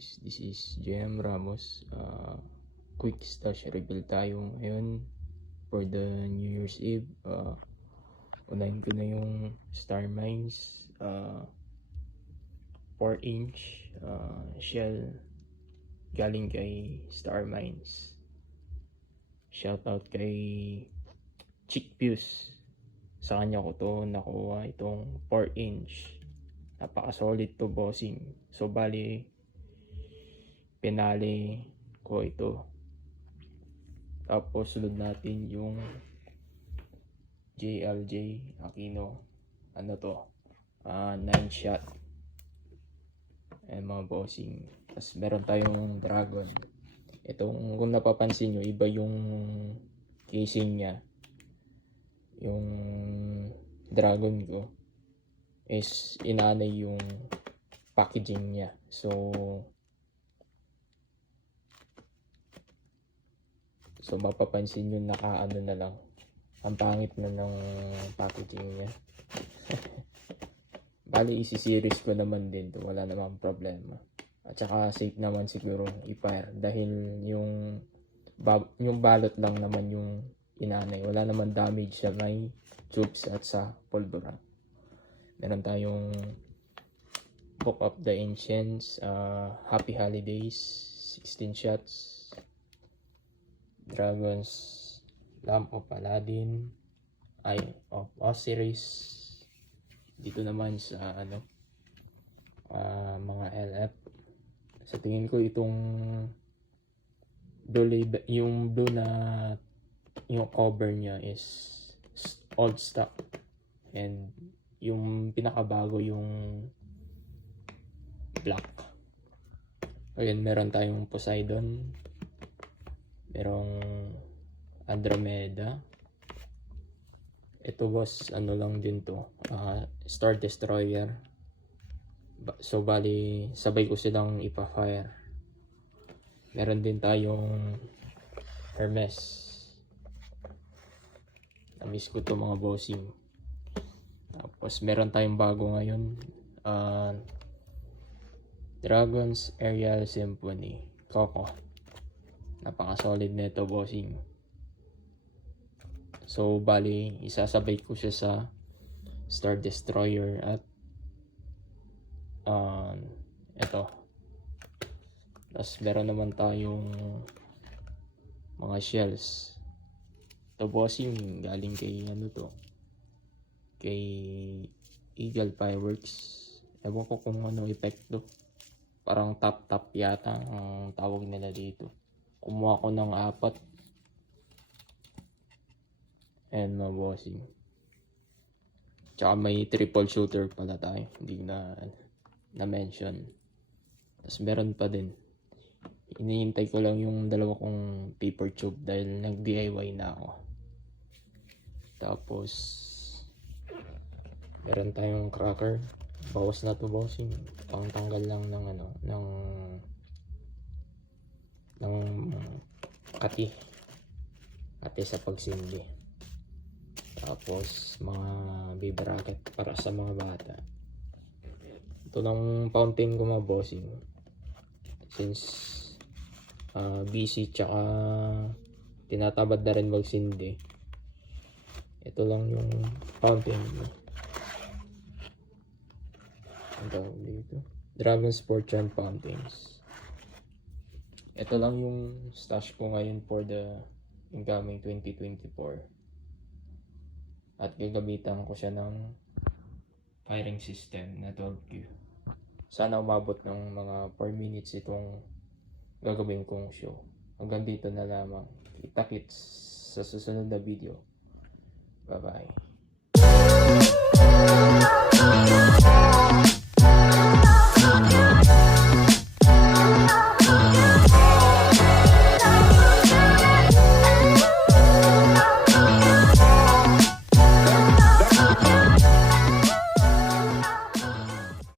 guys, this is JM Ramos. Quick stash reveal tayo ngayon for the New Year's Eve. Unahin ko na yung Star Mines 4-inch shell galing kay Star Mines. Shoutout kay Chickpews. Sa kanya ko to nakuha itong 4-inch. Napaka-solid to, bossing. So, bali, pinali ko ito. Tapos, sunod natin yung JLJ Aquino. Ano to? 9-shot. Ayan mga bossing. Tapos, meron tayong Dragon. Itong, kung napapansin nyo, iba yung casing niya. Yung Dragon ko is inanay yung packaging niya. So mapapansin nyo nakaano na lang. Ang pangit na ng packaging niya. Bali isi-series ko naman din to. Wala namang problema. At saka safe naman siguro i-fire. Dahil yung balot lang naman yung inanay. Wala naman damage sa may tubes at sa pulbura. Meron tayong Book of the Ancients, Happy Holidays, 16 shots, Dragons, Lamp of Aladdin, Eye of Osiris. Dito naman sa mga LF. Sa tingin ko itong yung blue na yung cover niya is old stock, and yung pinakabago yung black. Ayun, meron tayong Poseidon, merong Andromeda. Ito boss, ano lang din to, Star Destroyer. So bali sabay ko silang ipa-fire. Meron din tayong Hermes. Na-miss ko to mga bossing. Tapos meron tayong bago ngayon, Dragons Aerial Symphony Coco. Napaka-solid nito, bossing. So bali isasabay ko siya sa Star Destroyer at ito. Tapos meron naman tayong mga shells. Ito, bossing, galing kay kay Eagle Fireworks. Ewan ko kung ano epekto. Parang tap yata ang tawag nila dito. Kumuha ko ng 4. And mga bossing. Tsaka may triple shooter pala tayo. Hindi na mention. Tapos meron pa din. Hinihintay ko lang yung dalawa kong paper tube dahil nag-DIY na ako. Tapos meron tayong cracker. Bawas na to, bossing. Pangtanggal lang ng kati sa pagsindi. Tapos mga baby rocket para sa mga bata. Ito lang fountain ko, mga bossing. Since busy tsaka tinatabad na rin magsindi, ito lang yung fountain ko. Ang tawag dito, Dragon Sport Charm Fountains. Ito lang yung stash ko ngayon for the incoming 2024. At gagamitan ko siya ng firing system na 12Q. Sana umabot ng mga 4 minutes itong gagawin kong show. Hanggang dito na lamang. Kita-kits sa susunod na video. Bye bye.